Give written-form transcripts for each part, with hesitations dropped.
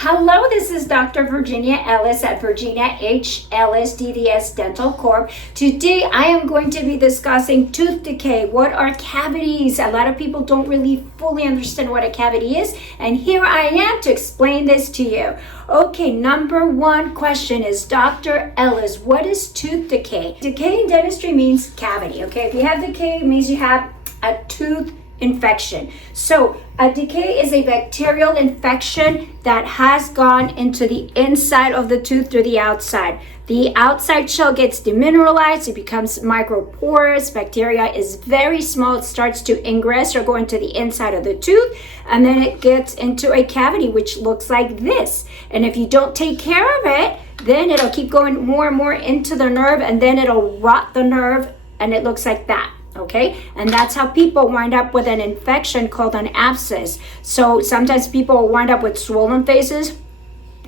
Hello, this is Dr. Virginia Ellis at Virginia H. Ellis DDS Dental Corp. Today I am going to be discussing tooth decay. What are cavities? A lot of people don't really fully understand what a cavity is, and here I am to explain this to you. Okay, number one question is, Dr. Ellis, what is tooth decay? Decay in dentistry means cavity, okay? If you have decay, it means you have a tooth infection. So a decay is a bacterial infection that has gone into the inside of the tooth through the outside. The outside shell gets demineralized, it becomes microporous. Bacteria is very small, it starts to ingress or go into the inside of the tooth, and then it gets into a cavity which looks like this. And if you don't take care of it, then it'll keep going more and more into the nerve, and then it'll rot the nerve, and it looks like that. Okay, and that's how people wind up with an infection called an abscess. So sometimes people wind up with swollen faces,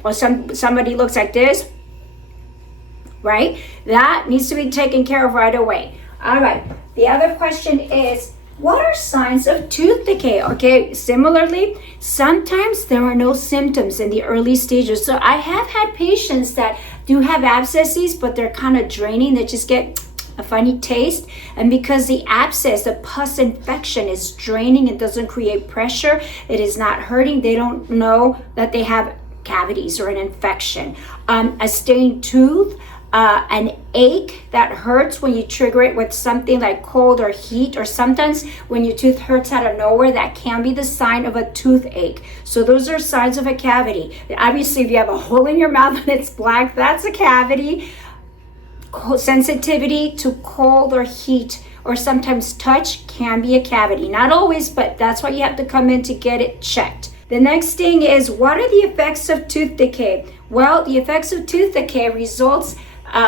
or somebody looks like this, right? That needs to be taken care of right away. All right, the other question is, what are signs of tooth decay? Okay, similarly, sometimes there are no symptoms in the early stages. So I have had patients that do have abscesses, but they're kind of draining. They just get a funny taste, and because the abscess, the pus infection is draining, it doesn't create pressure, it is not hurting, they don't know that they have cavities or an infection. A stained tooth, an ache that hurts when you trigger it with something like cold or heat, or sometimes when your tooth hurts out of nowhere, that can be the sign of a toothache. So those are signs of a cavity. Obviously, if you have a hole in your mouth and it's black, that's a cavity. Sensitivity to cold or heat or sometimes touch can be a cavity. Not always, but that's why you have to come in to get it checked. The next thing is, what are the effects of tooth decay? Well, the effects of tooth decay results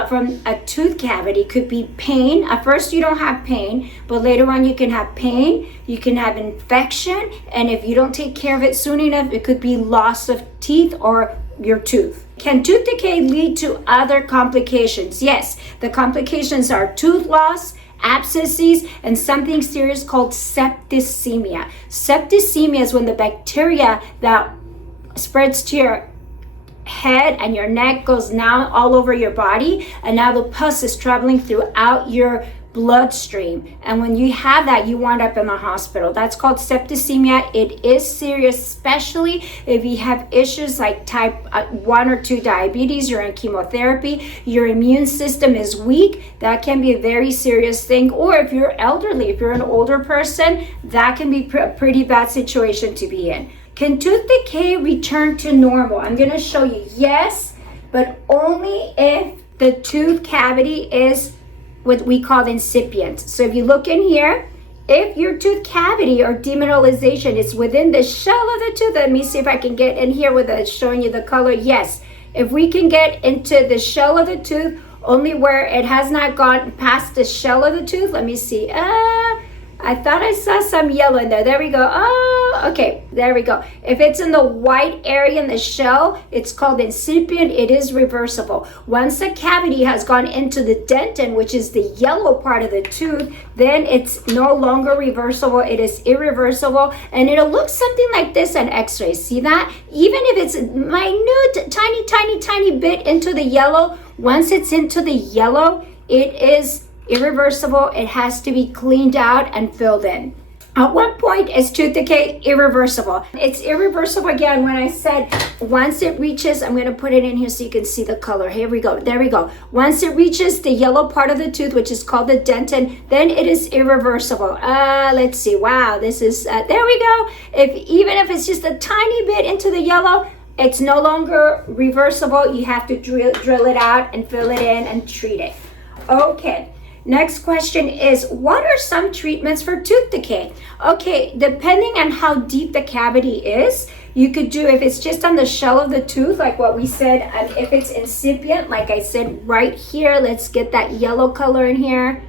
from a tooth cavity. Could be pain. At first you don't have pain, but later on you can have pain, you can have infection, and if you don't take care of it soon enough, it could be loss of teeth or your tooth. Can tooth decay lead to other complications? Yes, the complications are tooth loss, abscesses, and something serious called septicemia. Septicemia is when the bacteria that spreads to your head and your neck goes now all over your body, and now the pus is traveling throughout your bloodstream, and when you have that, you wind up in the hospital. That's called septicemia. It is serious, especially if you have issues like type 1 or 2 diabetes, you're in chemotherapy, your immune system is weak. That can be a very serious thing. Or if you're elderly, if you're an older person, that can be a pretty bad situation to be in. Can tooth decay return to normal? I'm going to show you yes, but only if the tooth cavity is what we call incipient. So if you look in here, if your tooth cavity or demineralization is within the shell of the tooth, let me see if I can get in here with showing you the color. Yes, if we can get into the shell of the tooth, only where it has not gone past the shell of the tooth. Let me see. I thought I saw some yellow in there. There we go. Oh, okay. There we go. If it's in the white area in the shell, it's called incipient. It is reversible. Once the cavity has gone into the dentin, which is the yellow part of the tooth, then it's no longer reversible. It is irreversible, and it'll look something like this on x-ray. See that? Even if it's minute, tiny bit into the yellow, once it's into the yellow, it is irreversible. It has to be cleaned out and filled in. At what point is tooth decay irreversible? It's irreversible again when I said once it reaches, I'm going to put it in here so you can see the color. Here we go. There we go. Once it reaches the yellow part of the tooth, which is called the dentin, then it is irreversible. Let's see. Wow, this is, there we go. Even if it's just a tiny bit into the yellow, it's no longer reversible. You have to drill it out and fill it in and treat it. Okay. Next question is, what are some treatments for tooth decay? Okay, depending on how deep the cavity is, you could do, if it's just on the shell of the tooth, like what we said, and if it's incipient, like I said right here, let's get that yellow color in here.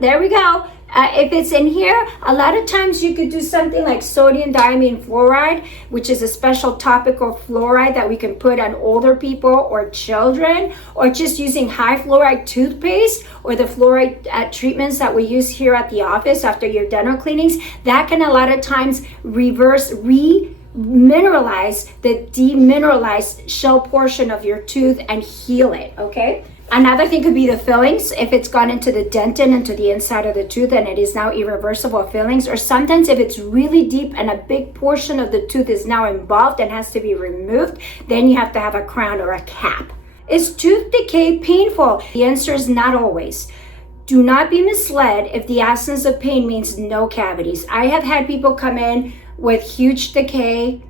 There we go. If it's in here, a lot of times you could do something like sodium diamine fluoride, which is a special topical fluoride that we can put on older people or children, or just using high fluoride toothpaste or the fluoride treatments that we use here at the office after your dental cleanings. That can a lot of times mineralize the demineralized shell portion of your tooth and heal it, okay? Another thing could be the fillings. If it's gone into the dentin, into the inside of the tooth, and it is now irreversible fillings, or sometimes if it's really deep and a big portion of the tooth is now involved and has to be removed, then you have to have a crown or a cap. Is tooth decay painful? The answer is not always. Do not be misled if the absence of pain means no cavities. I have had people come in with huge decay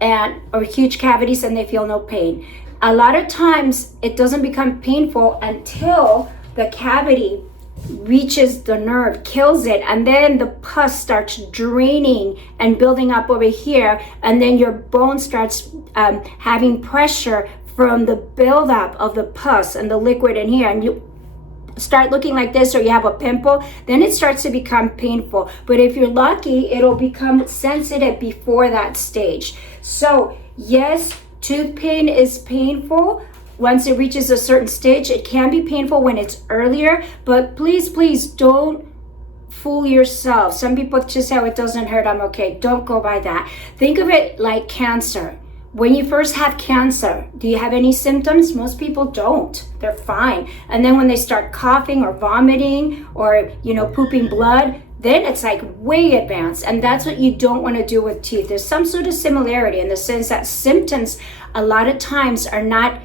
or huge cavities and they feel no pain. A lot of times it doesn't become painful until the cavity reaches the nerve, kills it, and then the pus starts draining and building up over here, and then your bone starts having pressure from the buildup of the pus and the liquid in here, and you start looking like this, or you have a pimple, then it starts to become painful. But if you're lucky, it'll become sensitive before that stage. So yes, tooth pain is painful. Once it reaches a certain stage, it can be painful when it's earlier, but please don't fool yourself. Some people just say, oh, it doesn't hurt, I'm okay. Don't go by that. Think of it like cancer. When you first have cancer, do you have any symptoms? Most people don't. They're fine. And then when they start coughing or vomiting or, pooping blood, then it's like way advanced. And that's what you don't want to do with teeth. There's some sort of similarity in the sense that symptoms a lot of times are not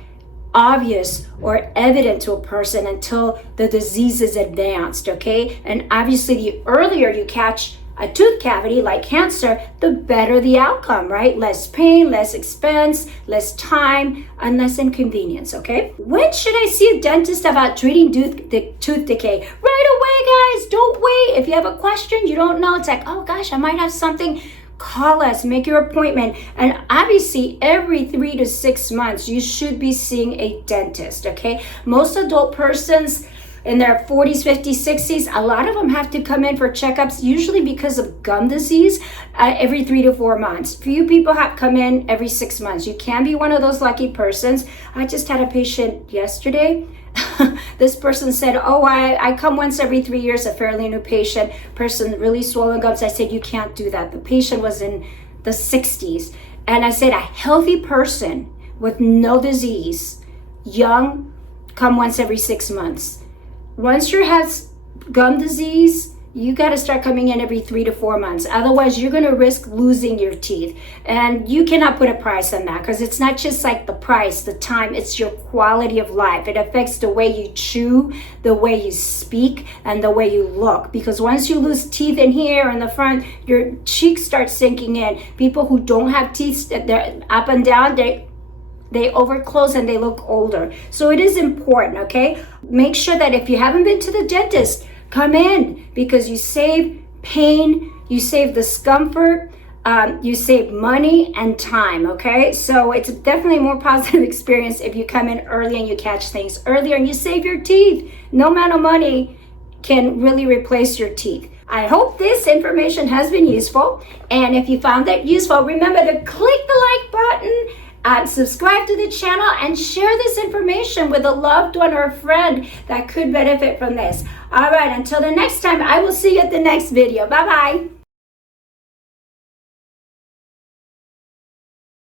obvious or evident to a person until the disease is advanced, okay? And obviously the earlier you catch a tooth cavity like cancer, the better the outcome, right? Less pain, less expense, less time, and less inconvenience, okay? When should I see a dentist about treating tooth decay? Right away, guys, don't wait. If you have a question, you don't know, it's like, oh gosh, I might have something, call us, make your appointment. And obviously every 3 to 6 months, you should be seeing a dentist, okay? Most adult persons in their 40s, 50s, 60s, a lot of them have to come in for checkups, usually because of gum disease, every 3 to 4 months. Few people have come in every 6 months. You can be one of those lucky persons. I just had a patient yesterday. This person said, oh, I come once every 3 years, a fairly new patient, person, really swollen gums. I said, you can't do that. The patient was in the 60s. And I said, a healthy person with no disease, young, come once every 6 months. Once you have gum disease, you got to start coming in every 3 to 4 months. Otherwise, you're going to risk losing your teeth. And you cannot put a price on that because it's not just like the price, the time, it's your quality of life. It affects the way you chew, the way you speak, and the way you look. Because once you lose teeth in here in the front, your cheeks start sinking in. People who don't have teeth, they're up and down, they overclose and they look older. So it is important, okay? Make sure that if you haven't been to the dentist, come in because you save pain, you save discomfort, you save money and time, okay? So it's definitely a more positive experience if you come in early and you catch things earlier and you save your teeth. No amount of money can really replace your teeth. I hope this information has been useful. And if you found that useful, remember to click the like button, subscribe to the channel, and share this information with a loved one or a friend that could benefit from this. All right, until the next time, I will see you at the next video. Bye-bye.